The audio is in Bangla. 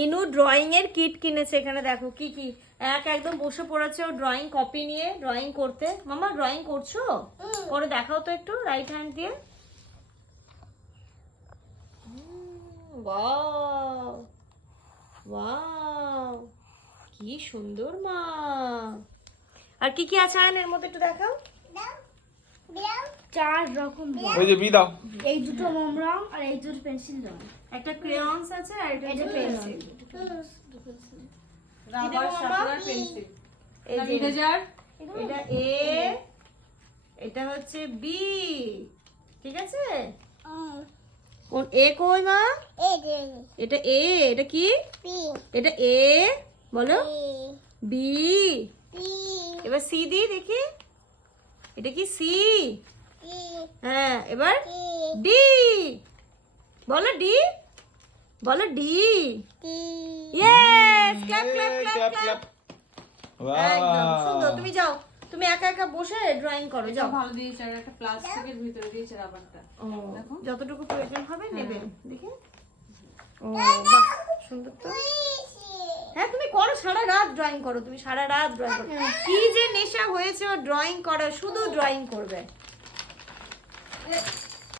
ইনু ড্রয়িং এর কিট কিনেছে, এখানে দেখো কি কি একদম বসে পড়েছে ও ড্রয়িং কপি নিয়ে ড্রয়িং করতে। মামা ড্রয়িং করছো? করে দেখাও তো একটু রাইট হ্যান্ড দিয়ে। ওয়াও ওয়াও, কি সুন্দর মা। আর কি কি আছে আয়ন এর মধ্যে একটু দেখাও। 4 রকম ওই যে বি দাও। এই দুটো মোম রং আর এই দুটো পেন্সিল রং। একটা ক্রেয়ন্স আছে আর এটা এটা পেন্সিল। Rubber sharpener pencil. এই যে ইরেজার। এটা এ, এটা হচ্ছে বি, ঠিক আছে? কোন এ কই মা? এটা এ, এটা কি? এটা এ বলো। বি, এবার সি দি দেখি, এটা কি সি? হ্যাঁ, এবার ডি বলো, ডি বলো, D. Yes, clap clap clap clap. একদম সুন্দর। তুমি যাও, তুমি একা একা বসে ড্রয়িং করো, যাও। ভালো দিয়েছে আর একটা প্লাস্টিকের ভিতরে দিয়েছে রাবারটা। দেখো যতটুকু প্রয়োজন হবে নেবে, দেখি। ও বাহ, সুন্দর তো। হ্যাঁ, তুমি করো, সারা রাত ড্রয়িং করো, তুমি সারা রাত ড্রয়িং করো। কি যে নেশা হয়েছে ওর ড্রয়িং করা, শুধু ড্রয়িং করবে।